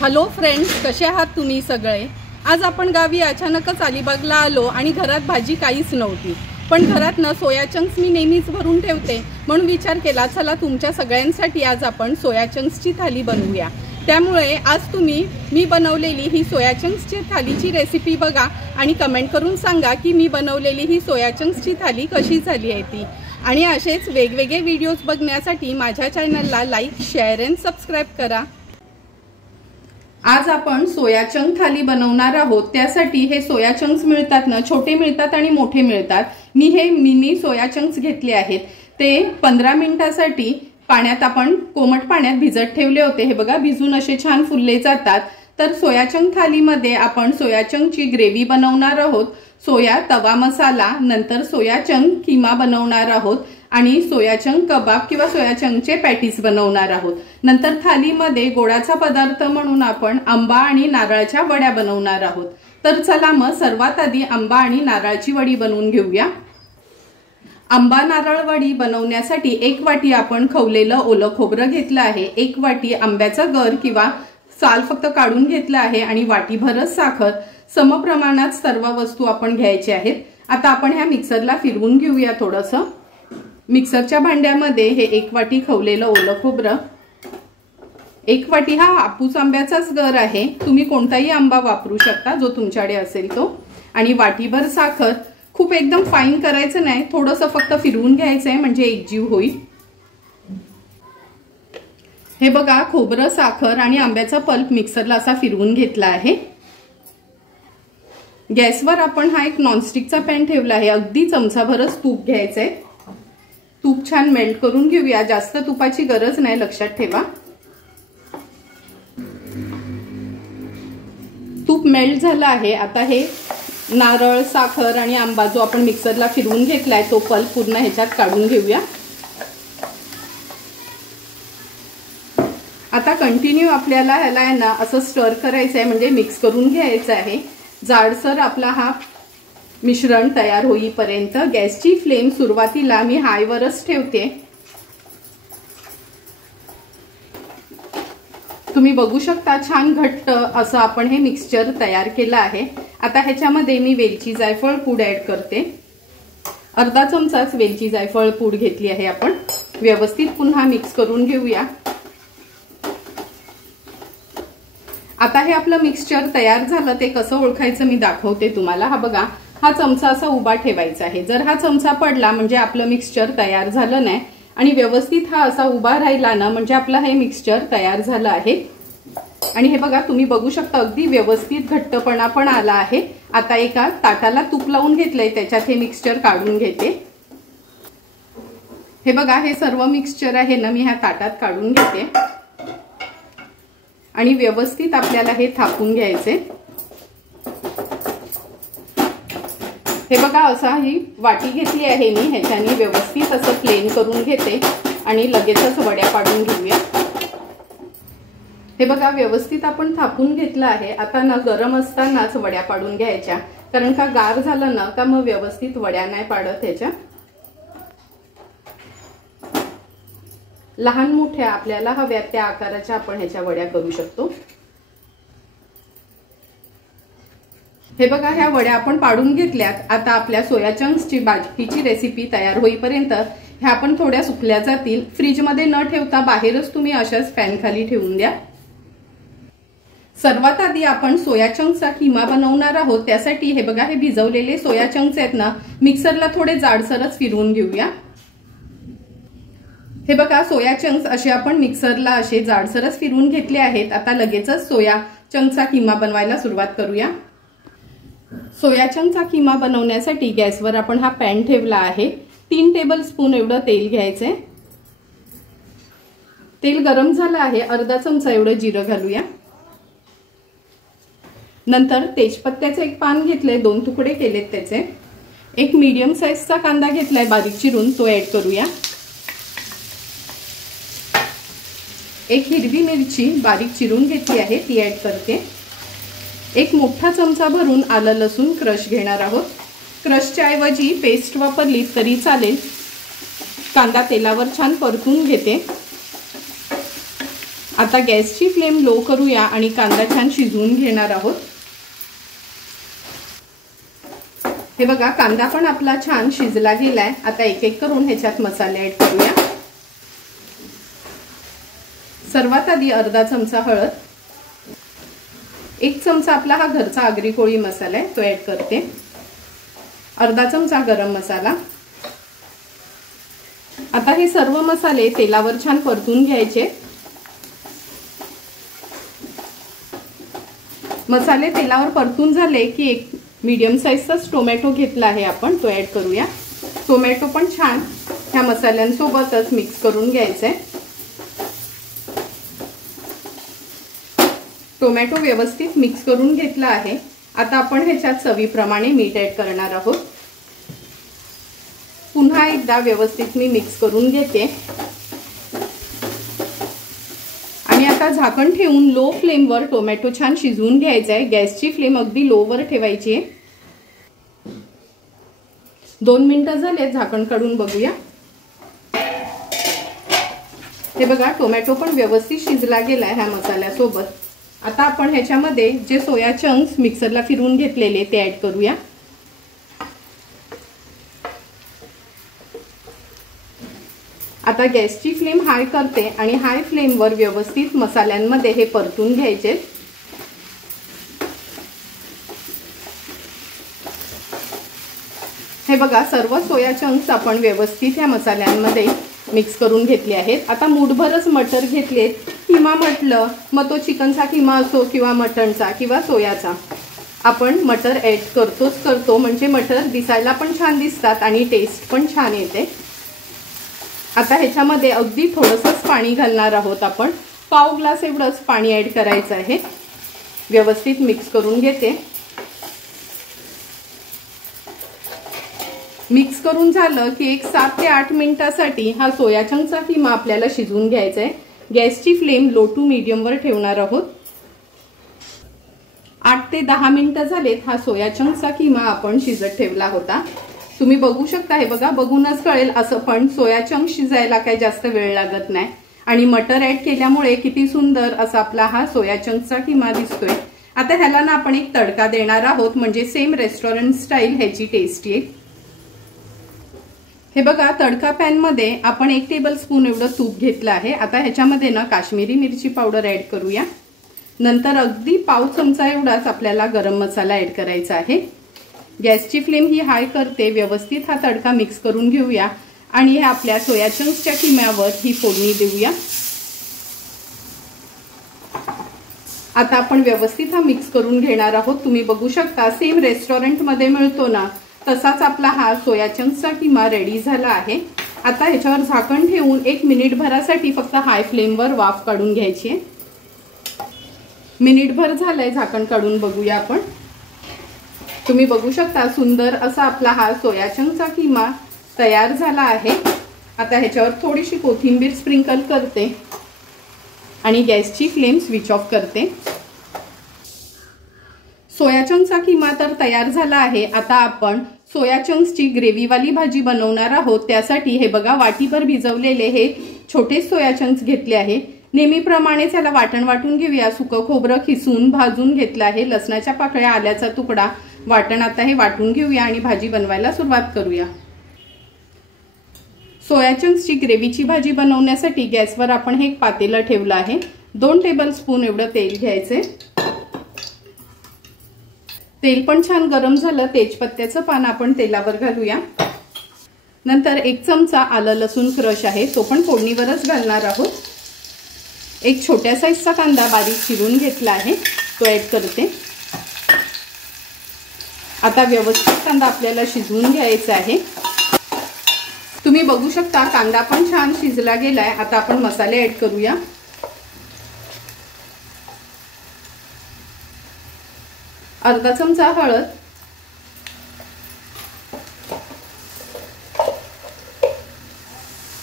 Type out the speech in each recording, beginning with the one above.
Hello friends, कसे आहात तुम्ही सगळे। आज आपण गावी अचानकच अलिबागला आलो आणि घरात भाजी काहीच नव्हती, पण घरात ना सोया चंक्स मी नेहमीच भरून ठेवते, म्हणून विचार केला चला तुमच्या सगळ्यांसाठी आज आपण सोया चंक्सची थाली बनवूया। त्यामुळे आज तुम्ही मी बनवलेली ही सोया चंक्सची थालीची रेसिपी बघा आणि कमेंट करून सांगा की मी बनवलेली ही सोया चंक्सची थाली कशी झाली आहे ती। आणि असेच वेगवेगळे व्हिडिओज बघण्यासाठी माझ्या चॅनलला लाईक, शेअर आणि सबस्क्राइब करा। आज आपण सोया चंक थाली बनवणार आहोत। त्यासाठी हे सोया चंक्स मिळतात ना, छोटे मिळतात आणि मोठे मिळतात। मी हे मिनी सोया चंक्स घेतले आहेत। ते 15 मिनिटांसाठी पाण्यात आपण कोमट पाण्यात भिजत ठेवले होते। हे बघा भिजून असे छान फुलले जातात। तर सोया चंक थालीमध्ये आपण सोया चंकची ग्रेव्ही बनवणार आहोत, सोया तवा मसाला, नंतर सोया चंक किमा बनवणार आहोत आणि सोया चंक कबाब किंवा सोया चंकचे पॅटीस बनवणार आहोत। नंतर थालीमध्ये गोडाचा पदार्थ म्हणून आपण आंबा आणि नारळाच्या वड्या बनवणार आहोत। तर चला मग सर्वात आधी आंबा आणि नारळाची वडी बनवून घेऊया। आंबा नारळ वडी बनवण्यासाठी 1 वाटी आपण खवलेलं ओलं खोबरं घेतलं आहे, 1 वाटी आंब्याचा गर किंवा साल फक्त काढून घेतला आहे आणि वाटीभरच साखर। समप्रमाणात सर्व वस्तू आपण घ्यायचे आहेत। आता आपण ह्या मिक्सरला फिरवून घेऊया थोडंसं। मिक्सरच्या भांड्यामध्ये हे 1 वाटी खवलेलं ओलं खोबरं, 1 वाटी हा हापूस आंब्याचाच गर आहे, तुम्ही कोणताही आंबा वापरू शकता जो तुमच्याकडे असेल तो, आणि वाटीभर साखर। खूप एकदम फाईन करायचं नाही, थोडंसं फक्त फिरवून घ्यायचं आहे म्हणजे एकजीव होईल। हे बघा खोबरं, साखर आणि आंब्याचा पल्प मिक्सरला असा फिरवून घेतला आहे। गॅसवर आपण हा एक नॉनस्टिकचा पॅन ठेवला आहे, अगदी चमचाभरच तूप घ्यायचंय। तूप छान मेल्ट करून घेऊया, जास्त तुपाची गरज नाही, लक्षात ठेवा। तूप मेल्ट झालं आहे। आता हे नारळ, साखर आणि आंबा जो आपण मिक्सरला फिरवून घेतलाय तो पल्प पूर्ण ह्याच्यात काढून घेऊया। आता कंटिन्यू आपल्याला ह्याला आहे ना असं स्टर करायचं आहे, म्हणजे मिक्स करून घ्यायचं आहे। जाडसर आपला हा मिश्रण तयार होईपर्यंत गॅसची फ्लेम सुरुवातीला मी हायवरच ठेवते। तुम्ही बघू शकता छान घट्ट असं आपण हे मिक्सचर तयार केलं आहे। आता ह्याच्यामध्ये मी वेलची जायफळ पूड ऍड करते, अर्धा चमचाच वेलची जायफळ पूड घेतली आहे आपण। व्यवस्थित पुन्हा मिक्स करून घेऊया। आता हे आपलं मिक्सचर तयार झालं, ते कसं ओळखायचं मी दाखवते तुम्हाला। हा बघा, हा चमचा असा उभा ठेवायचा आहे, जर हा चमचा पडला म्हणजे आपलं मिक्सचर तयार झालं नाही, आणि व्यवस्थित हा असा उभा राहिला ना म्हणजे आपलं हे मिक्सचर तयार झालं आहे। आणि हे बघा तुम्ही बघू शकता अगदी व्यवस्थित घट्टपणा पण आला आहे। आता एका ताटाला तूप लावून घेतलंय, त्याच्यात हे मिक्सचर काढून घेते। हे बघा हे सर्व मिक्सचर आहे ना मी ह्या ताटात काढून घेते आणि व्यवस्थित आपल्याला हे थापून घ्यायचे। हे बघा असा ही वाटी घेतली आहे मी, ह्याच्याने व्यवस्थित असं प्लेन करून घेते आणि लगेचच वड्या पाडून घेऊया। हे बघा व्यवस्थित आपण थापून घेतलं आहे। आता ना गरम असतानाच वड्या पाडून घ्यायच्या, कारण का गार झालं ना का मग व्यवस्थित वड्या नाही पाडत ह्याच्या। लहान मोठ्या आपल्याला हव्या त्या आकाराच्या आपण ह्याच्या वड्या करू शकतो। हे बघा ह्या वड्या आपण पाडून घेतल्यात। आता आपल्या सोया चंक्सची बाकीची रेसिपी तयार होईपर्यंत ह्या आपण थोड्या सुकल्या जातील। फ्रीज मध्ये न ठेवता बाहेरच तुम्ही अशाच फॅन खाली ठेवून द्या। सर्वात आधी आपण सोया चंक्सचा किमा बनवणार आहोत। त्यासाठी हे बघा हे भिजवलेले सोया चंक्स आहेत ना, मिक्सरला थोडे जाडसरच फिरवून घेऊया। हे बघा सोया चंक्स असे आपण मिक्सरला असे जाडसरच फिरवून घेतले आहेत। आता लगेचच सोया चंक्सचा किमा बनवायला सुरुवात करूया। सोया चंक्सचा किमा बनवण्यासाठी गॅसवर आपण हा पॅन ठेवला आहे। 3 टेबलस्पून एवढं तेल घ्यायचंय। तेल गरम झालं आहे, अर्धा चमचा एवढं जिरं घालूया। नंतर तेजपत्त्याचं एक पान घेतलंय, 2 तुकडे केलेत त्याचे। एक मीडियम साईजचा कांदा घेतलाय बारीक चिरून, तो ऍड करूया। एक हिरवी मिरची बारीक चिरून घेतली आहे, ती ऍड करते। एक मोठा चमचा भरून आलं लसूण क्रश घेणार आहोत। क्रशच्या ऐवजी पेस्ट वापरली तरी चालेल। कांदा तेलावर छान परतून घेते। आता गॅसची फ्लेम लो करूया आणि कांदा छान शिजवून घेणार आहोत। हे बघा कांदा पण आपला छान शिजला गेलाय। आता एक एक करून ह्याच्यात मसाले ऍड करूया। सर्वात आधी अर्धा चमचा हळद, 1 चमचा आपला हा घरचा आगरी कोळी मसाला आहे तो ऍड करते, अर्धा चमचा गरम मसाला। आता हे सर्व मसाले तेलावर छान परतून घ्यायचे। मसाले तेलावर परतून झाले की एक मीडियम साइजचा टोमॅटो घेतला आहे आपण, तो ऍड करूया। टोमॅटो पण छान ह्या मसाल्यांसोबतच मिक्स करून घ्यायचा आहे। टोमॅटो व्यवस्थित मिक्स करून घेतला आहे। आता आपण ह्याच्यात चवीप्रमाणे मीठ ऍड करणार आहोत। पुन्हा एकदा व्यवस्थित मी मिक्स करून घेते आणि आता झाकण ठेवून लो फ्लेमवर टोमॅटो छान शिजवून घ्यायचा आहे। गॅसची फ्लेम अगदी लोवर ठेवायची आहे। 2 मिनिटं झाले, झाकण काढून बघूया। हे बघा टोमॅटो पण व्यवस्थित शिजला गेलाय ह्या मसाल्यासोबत। आता आपण ह्याच्यामध्ये जे सोया चंक्स मिक्सरला फिरवून घेतलेले ते ऍड करूया। आता गॅसची फ्लेम हाय करते आणि हाय फ्लेमवर व्यवस्थित मसाल्यांमध्ये हे परतून घ्यायचे। हे बघा सर्व सोया चंक्स आपण व्यवस्थित ह्या मसाल्यांमध्ये मिक्स करून घेतले आहेत। आता मूठभरच मटर घेतलेत। किमा म्हटलं मग तो चिकनचा किमा असो किंवा मटणचा किंवा सोयाचा, आपण मटर ऍड करतो म्हणजे मटर दिसायला पण छान दिसतात आणि टेस्ट पण छान येते। आता ह्याच्यामध्ये अगदी थोडंसंच पाणी घालणार आहोत आपण, पाव ग्लास एवढंच पाणी ऍड करायचं आहे। व्यवस्थित मिक्स करून घेते। मिक्स करून झालं की एक 7 ते 8 मिनिटांसाठी हा सोया चंक्सचा किमा आपल्याला शिजवून घ्यायचा आहे। गॅसची फ्लेम लो टू मीडियम वर ठेवणार आहोत। 8 ते 10 मिनिटं झालेत, हा सोया चंक्सचा किमा आपण शिजत ठेवला होता। तुम्ही बघू शकता, हे बघा बघूनच कळेल असं पण सोया चंक्स शिजायला काही जास्त वेळ लागत नाही आणि मटर ऍड केल्यामुळे किती सुंदर असा आपला हा सोया चंक्सचा किमा दिसतोय। आता ह्याला ना आपण एक तडका देणार आहोत म्हणजे सेम रेस्टॉरंट स्टाईल ह्याची टेस्ट येईल। हे बघा तडका पॅन मध्ये आपण 1 टेबलस्पून एवढं तूप घेतलं आहे। आता ह्याच्यामध्ये ना काश्मीरी मिरची पावडर ऍड करूया। नंतर अगदी पाव चमचा एवढाच आपल्याला गरम मसाला ऍड करायचा आहे। गॅसची फ्लेम ही हाय करते, व्यवस्थित हा तडका मिक्स करून घेऊया आणि हे आपल्या सोया चंक्सच्या किम्यावर ही फोडणी देऊया। आता आपण व्यवस्थित हा मिक्स करून घेणार आहोत। तुम्ही बघू शकता सेम रेस्टॉरंट मध्ये मिळतो ना तसाच आपला हा सोया चंक्सचा किमा रेडी झाला आहे। आता ह्याच्यावर झाकण ठेवून 1 मिनिटभरासाठी फक्त हाय फ्लेमवर वाफ काढून घ्यायची आहे। मिनिटभर झालंय, झाकण काढून बघूया आपण। तुम्ही बघू शकता सुंदर असा आपला हा सोया चंक्सचा किमा तयार झाला आहे। आता ह्याच्यावर थोडीशी कोथिंबीर स्प्रिंकल करते आणि गॅसची फ्लेम स्विच ऑफ करते। सोया चंक्सचा किमा तर तयार झाला आहे। आता आपण सोया चंक्सची ग्रेव्हीवाली भाजी बनवणार आहोत। त्यासाठी हे बघा वाटीभर भिजवलेले हे छोटे सोया चंक्स घेतले आहे। नेहमीप्रमाणे त्याला वाटून घेऊया। सुकं खोबरं खिसून भाजून घेतलं आहे, लसणाच्या पाकळ्या, आल्याचा तुकडा वाटण आता हे वाटून घेऊया आणि भाजी बनवायला सुरुवात करूया। सोया चंक्सची ग्रेव्हीची भाजी बनवण्यासाठी गॅसवर आपण हे एक पातेलं ठेवलं आहे। 2 टेबलस्पून एवढं तेल घ्यायचे। तेल पण छान गरम झालं, तेजपत्त्याचं पान आपण तेलावर घालूया। नंतर 1 चमचा आलं लसूण क्रश आहे, तो पण फोडणीवरच घालणार आहोत। एक छोट्या साईजचा कांदा बारीक चिरून घेतला आहे, तो ऍड करते। आता व्यवस्थित कांदा आपल्याला शिजवून घ्यायचा आहे। तुम्ही बघू शकता कांदा पण छान शिजला गेलाय। आता आपण मसाले ऍड करूया। अर्धा चमचा हळद,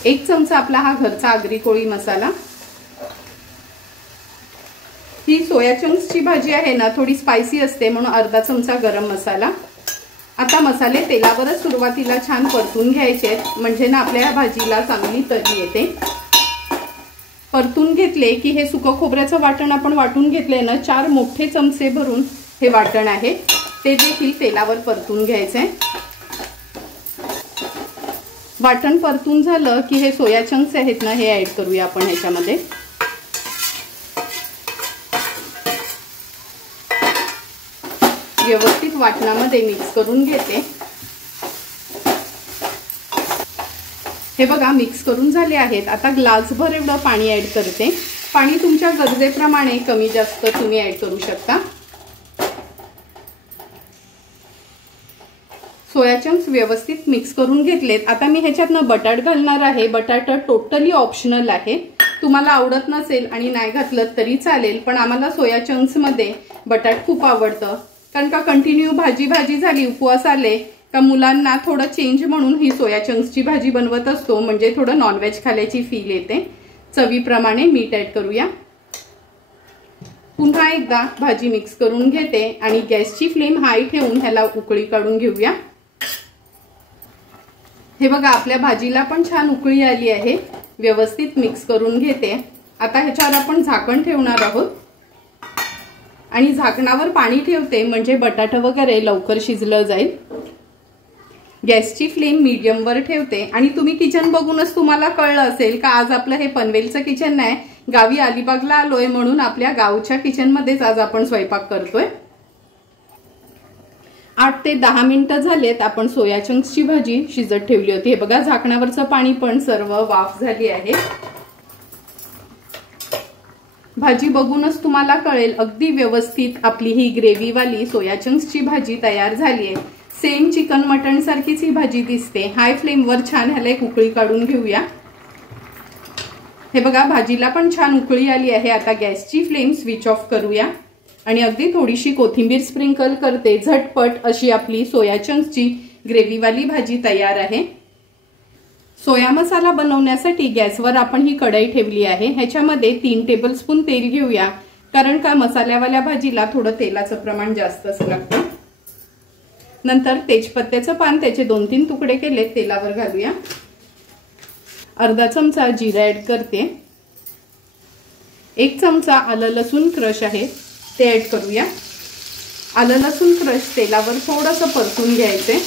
1 चमचा आपला हा घरचा आगरी कोळी मसाला। ही सोया चंक्सची भाजी आहे ना थोडी स्पायसी असते म्हणून अर्धा चमचा गरम मसाला। आता मसाले तेलावरच सुरुवातीला छान परतून घ्यायचे म्हणजे ना आपल्या भाजीला चांगली तरी येते। परतून घेतले की हे सुकं खोबऱ्याचं वाटण आपण वाटून घेतलंय ना, 4 मोठे चमचे भरून हे वाटण आहे ते देखील तेलावर परतून घ्यायचंय। वाटण परतून झालं की हे सोया चंक्स आहेत ना, हे ऍड करूया आपण ह्याच्यामध्ये। व्यवस्थित वाटणामध्ये मिक्स करून घेते। हे बघा मिक्स करून झाले आहेत। आता ग्लासभर एवढं पाणी ऍड करते। पाणी तुमच्या गरजेप्रमाणे कमी जास्त तुम्ही ऍड करू शकता। सोया चंक्स व्यवस्थित मिक्स करून घेतलेत। आता मी ह्याच्यातनं बटाट घालणार आहे। बटाटा टोटली ऑप्शनल आहे, तुम्हाला आवडत नसेल आणि नाही घातलं तरी चालेल, पण आम्हाला सोया चंक्स मध्ये बटाट खूप आवडतं, कारण का कंटिन्यू भाजी झाली, उपवास आले का मुलांना थोडं चेंज म्हणून ही सोया चंक्सची भाजी बनवत असतो, म्हणजे थोडं नॉनव्हेज खाल्याची फील येते। चवीप्रमाणे मीठ ऍड करूया। पुन्हा एकदा भाजी मिक्स करून घेते आणि गॅसची फ्लेम हाय ठेवून ह्याला उकळी काढून घेऊया। हे बघा आपल्या भाजीला पण छान उकळी आली आहे। व्यवस्थित मिक्स करून घेते। आता ह्याच्यावर आपण झाकण ठेवणार आहोत आणि झाकणावर पाणी ठेवते, म्हणजे बटाटा वगैरे लवकर शिजलं जाईल। गॅसची फ्लेम मीडियम वर ठेवते आणि तुम्ही किचन बघूनच तुम्हाला कळलं असेल का आज आपलं हे पनवेलचं किचन नाही, गावी अलिबागला आलोय म्हणून आपल्या गावच्या किचन मध्येच आज आपण स्वयंपाक करतोय। 8 ते 10 मिनिटं झालेत आपण सोया चंक्सची भाजी शिजत ठेवली होती। हे बघा झाकणावरचं पाणी पण सर्व वाफ झाली आहे। भाजी बघूनच तुम्हाला कळेल अगदी व्यवस्थित आपली ही ग्रेव्हीवाली सोया चंक्सची भाजी तयार झाली आहे। सेम चिकन मटण सारखीच ही भाजी दिसते। हाय फ्लेमवर छान ह्याला एक उकळी काढून घेऊया। हे बघा भाजीला पण छान उकळी आली आहे। आता गॅसची फ्लेम स्विच ऑफ करूया आणि अगदी थोडीशी कोथिंबीर स्प्रिंकल करते। झटपट अशी आपली सोया चंक्सची ग्रेव्हीवाली भाजी तयार आहे। सोया मसाला बनवण्यासाठी गॅसवर आपण ही कढई ठेवली आहे। ह्याच्यामध्ये 3 टेबलस्पून तेल घेऊया, कारण का मसाल्यावाल्या भाजीला थोडं तेलाचं प्रमाण जास्त लागतं। नंतर तेजपत्त्याचं पान त्याचे 2-3 तुकडे केले तेलावर घालूया। अर्धा चमचा जिरा ऍड करते। 1 चमचा आलं लसूण क्रश आहे ते ऍड करूया। आलं लसूण क्रश तेलावर थोडंसं परतून घ्यायचे।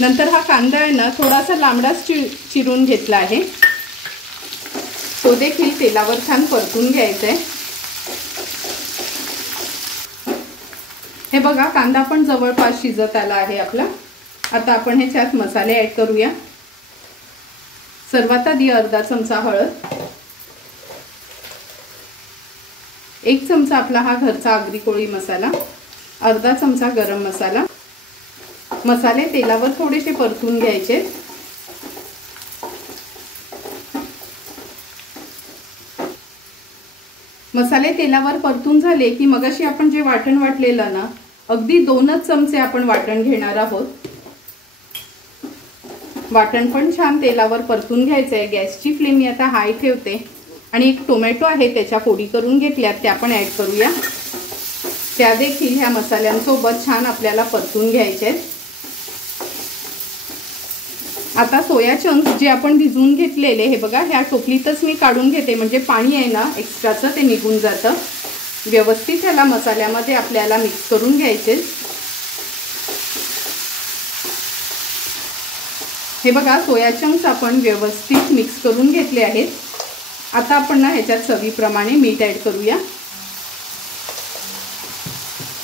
नंतर हा कांदा आहे ना थोडासा लांबडाच चिरून घेतला आहे, तो देखील तेलावर छान परतून घ्यायचा आहे। हे बघा कांदा पण जवळपास शिजत आला आहे आपला। आता आपण ह्याच्यात मसाले ऍड करूया। सर्वात आधी अर्धा चमचा हळद, 1 चमचा आपला हा घरचा आगरी कोळी मसाला, अर्धा चमचा गरम मसाला। मसाले तेलावर थोडेसे परतून घ्यायचे। मसाले तेलावर परतून झाले की मगाशी आपण जे वाटण वाटलेलं ना, अगदी 2च चमचे आपण वाटण घेणार आहोत। वाटण पण छान तेलावर परतून घ्यायचंय। गॅसची फ्लेम मी आता हाय ठेवते आणि 1 टोमॅटो आहे त्याच्या फोडी करून घेतल्यात त्या पण ऍड करूया। त्या देखील ह्या मसाल्यांसोबत छान आपल्याला परतून घ्यायचे। आता सोया चंक्स जे आपण भिजवून घेतलेले हे बघा ह्या टोपलीतच मी काढून घेते, म्हणजे पाणी आहे ना एक्स्ट्राचं ते निघून जातं। व्यवस्थित ह्याला मसाल्यामध्ये आपल्याला मिक्स करून घ्यायचे। हे बघा सोया चंक्स आपण व्यवस्थित मिक्स करून घेतले आहेत। आता आपण ना ह्याच्यात चवीप्रमाणे मीठ ऍड करूया।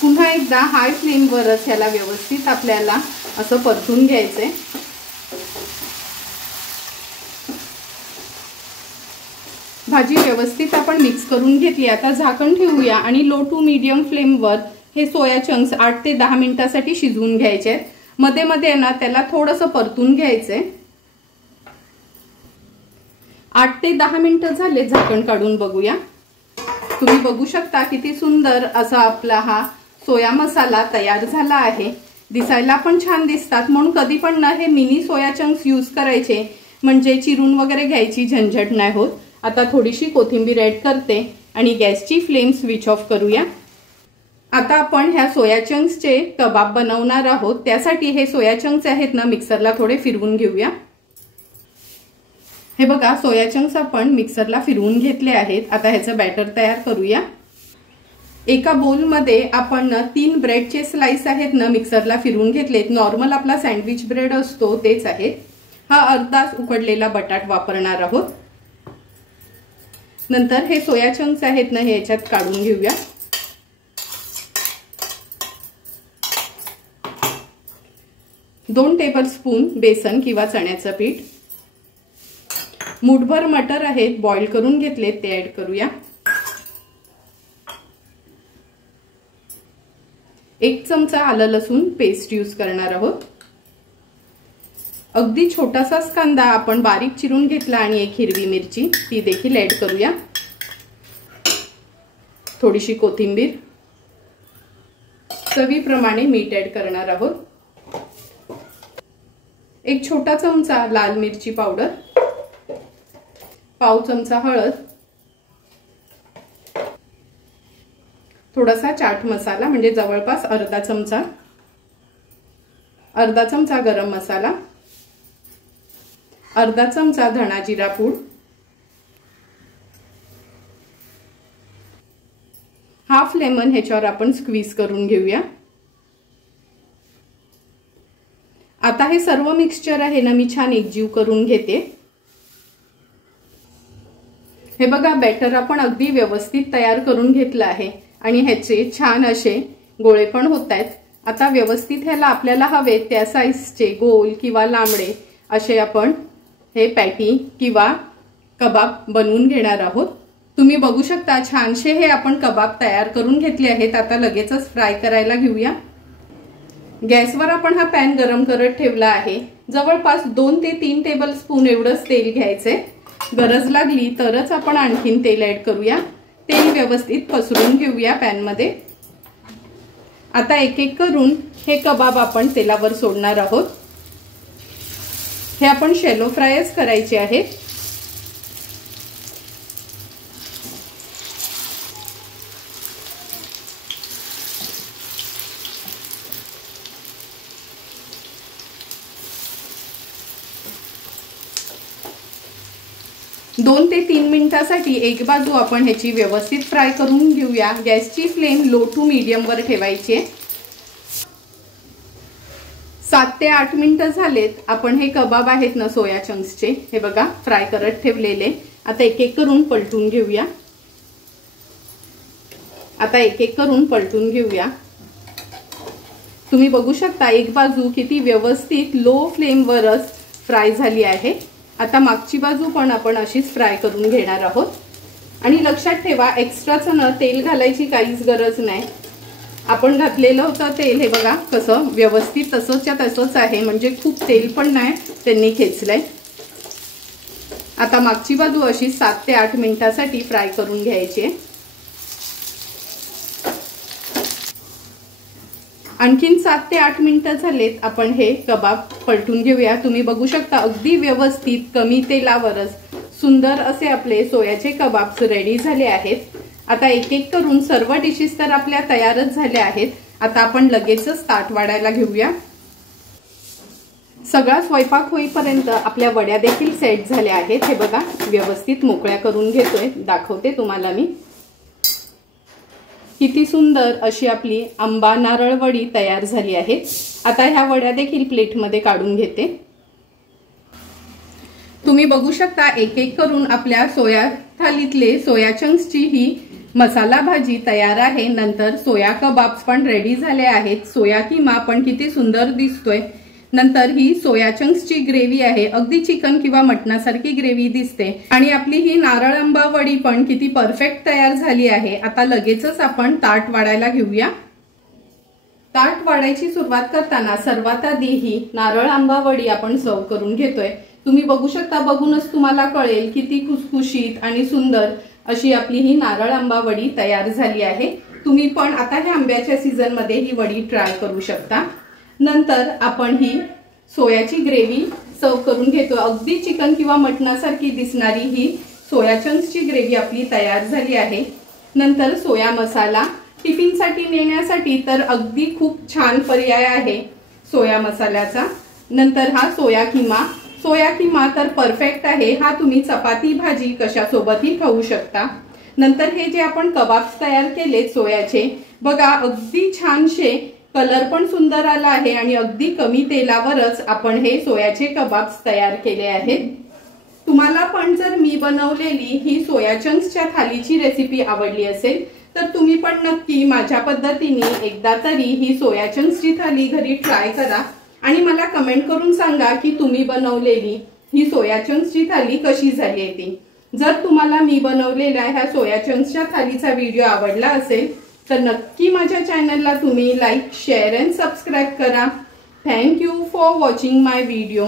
पुन्हा एकदा हाय फ्लेमवरच ह्याला व्यवस्थित आपल्याला असं परतून घ्यायचंय। भाजी व्यवस्थित आपण मिक्स करून घेतली। आता झाकण ठेवूया आणि लो टू मीडियम फ्लेमवर हे सोया चंक्स 8 ते 10 मिनिटांसाठी शिजवून घ्यायचे। मध्ये मध्ये ना त्याला थोडंसं परतून घ्यायचंय। 8 ते 10 मिनिटं झाले, झाकण काढून बघूया। तुम्ही बघू शकता किती सुंदर असा आपला हा सोया मसाला तयार झाला आहे। दिसायला पण छान दिसतात, म्हणून कधी पण ना हे मिनी सोया चंक्स यूज करायचे, म्हणजे चिरून वगैरे घ्यायची झंझट नाही होत। आता थोडीशी कोथिंबीर ऍड करते आणि गॅसची फ्लेम स्विच ऑफ करूया। आता आपण ह्या सोया चंक्सचे कबाब बनवणार आहोत। त्यासाठी हे सोया चंक्स आहेत ना मिक्सरला थोडे फिरवून घेऊया। हे बघा, सोया चंक्स आपण मिक्सरला फिरवून घेतले आहेत। आता ह्याचं बॅटर तयार करूया। एका बोल मध्ये आपण 3 ब्रेडचे स्लाइस आहेत ना मिक्सरला फिरवून घेतलेत। नॉर्मल आपला सँडविच ब्रेड असतो तेच आहे। हा अर्धाच उकडलेला बटाट वापरणार आहोत। नंतर हे सोया चंक्स आहेत ना हे याच्यात काढून घेऊया। दोन टेबलस्पून बेसन किंवा चण्याचं पीठ, मुठभर मटर आहेत बॉईल करून घेतलेत ते ऍड करूया। 1 चमचा आलं लसूण पेस्ट यूज करणार आहोत। अगदी छोटासाच कांदा आपण बारीक चिरून घेतला आणि 1 हिरवी मिरची ती देखील ऍड करूया। थोडीशी कोथिंबीर, चवीप्रमाणे मीठ ऍड करणार आहोत। 1 छोटा चमचा लाल मिरची पावडर, पाव चमचा हळद, थोडासा चाट मसाला म्हणजे जवळपास अर्धा चमचा गरम मसाला, अर्धा चमचा धना जिरा पूड, हाफ लेमन ह्याच्यावर आपण स्क्वीज करून घेऊया। आता हे सर्व मिक्सचर आहे ना मी छान एकजीव करून घेते। हे बघा, बॅटर आपण अगदी व्यवस्थित तयार करून घेतलं आहे आणि ह्याचे छान असे गोळे पण होत आहेत। आता व्यवस्थित ह्याला आपल्याला हवे त्या साइजचे गोल किंवा लांबडे असे आपण हे पॅटी किंवा कबाब बनवून घेणार आहोत। तुम्ही बघू शकता छानसे हे आपण कबाब तयार करून घेतले आहेत। आता लगेचच फ्राय करायला घेऊया। गॅसवर आपण हा पॅन गरम करत ठेवला आहे। जवळपास 2 ते 3 टेबलस्पून एवढंच तेल घ्यायचंय। गरज लागली तरच आपण आणखीन तेल ऍड करूया। तेल व्यवस्थित पसरून घेऊया पॅन मध्ये। आता एक एक करून हे कबाब आपण तेलावर सोडणार आहोत। हे आपण शॅलो फ्रायच करायचे आहेत। दोन ते 3 मिनिटांसाठी एक बाजू आपण ह्याची व्यवस्थित फ्राय करून घेऊया। गॅसची फ्लेम लो टू मीडियम वर ठेवायची आहे। 7 ते 8 मिनिटं झालेत। आपण हे कबाब आहेत ना सोया चंक्सचे हे बघा फ्राय करत ठेवलेले। आता एक एक करून पलटून घेऊया। तुम्ही बघू शकता एक बाजू किती व्यवस्थित लो फ्लेम वरच फ्राय झाली आहे। आता मागची बाजू पण आपण अशीच फ्राय करून घेणार आहोत। आणि लक्षात ठेवा एक्स्ट्राचं न तेल घालायची काहीच गरज नाही। आपण घातलेलं होतं तेल हे बघा कसं व्यवस्थित तसंच्या तसंच आहे, म्हणजे खूप तेल पण नाही त्यांनी खेचलंय। आता मागची बाजू अशी 7 ते 8 मिनिटांसाठी फ्राय करून घ्यायची आहे। आणखीन 7 ते 8 मिनिटं झालेत। आपण हे कबाब पलटून घेऊया। तुम्ही बघू शकता अगदी व्यवस्थित कमी तेलावरच सुंदर असे आपले सोयाचे कबाब्स रेडी झाले आहेत। आता एक एक करून सर्व डिशेस तर आपल्या तयारच झाल्या आहेत। आता आपण लगेचच ताट वाढायला घेऊया। सगळा स्वयंपाक होईपर्यंत आपल्या वड्या देखील सेट झाल्या आहेत। हे बघा व्यवस्थित मोकळ्या करून घेतोय, दाखवते तुम्हाला मी। किती सुंदर अशी आपली आंबा नारळ वडी तयार झाली आहे। आता ह्या वड्या देखील प्लेटमध्ये काढून घेते। तुम्ही बघू शकता एक एक करून आपल्या सोया थालीतले सोया चंक्सची ही मसाला भाजी तयार आहे। नंतर सोया कबाब्स पण रेडी झाले आहेत। सोया किमा पण किती सुंदर दिसतोय। नंतर ही सोया चंक्सची ग्रेव्ही आहे, अगदी चिकन किंवा मटणासारखी ग्रेव्ही दिसते। आणि आपली ही नारळ आंबा वडी पण किती परफेक्ट तयार झाली आहे। आता लगेचच आपण ताट वाढायला घेऊया। ताट वाढायची सुरुवात करताना सर्वात आधी ही नारळ आंबा वडी आपण सर्व करून घेतोय। तुम्ही बघू शकता, बघूनच तुम्हाला कळेल किती खुसखुशीत आणि सुंदर अशी आपली ही नारळ आंबा वडी तयार झाली आहे। तुम्ही पण आता ह्या आंब्याच्या सीझन मध्ये ही वडी ट्राय करू शकता। नंतर आपण ही सोयाची ग्रेव्ही सर्व करून घेतो। अगदी चिकन किंवा मटणासारखी दिसणारी ही सोया चंक्सची ग्रेव्ही आपली तयार झाली आहे। नंतर सोया मसाला टिफिनसाठी नेण्यासाठी तर अगदी खूप छान पर्याय आहे सोया मसाल्याचा। नंतर हा सोया किमा सोया किमा तर परफेक्ट आहे। हा तुम्ही चपाती भाजी कशासोबतही खाऊ शकता। नंतर हे जे आपण कबाब्स तयार केले सोयाचे, बघा अगदी छानसे कलर पण सुंदर आला आहे आणि अगदी कमी तेलावरच आपण हे सोयाचे कबाब्स तयार केले आहेत। तुम्हाला पण जर मी बनवलेली ही सोया चंक्सच्या थालीची रेसिपी आवडली असेल तर तुम्ही पण नक्की माझ्या पद्धतीने एकदा तरी ही सोया चंक्सची थाली घरी ट्राय करा आणि मला कमेंट करून सांगा की तुम्ही बनवलेली ही सोया चंक्सची थाली कशी झाली आहे ती। जर तुम्हाला मी बनवलेल्या ह्या सोया चंक्सच्या थालीचा व्हिडिओ आवडला असेल तर नक्की माझ्या चॅनलला तुम्ही लाईक, शेअर अँड सबस्क्राईब करा। Thank you for watching my video.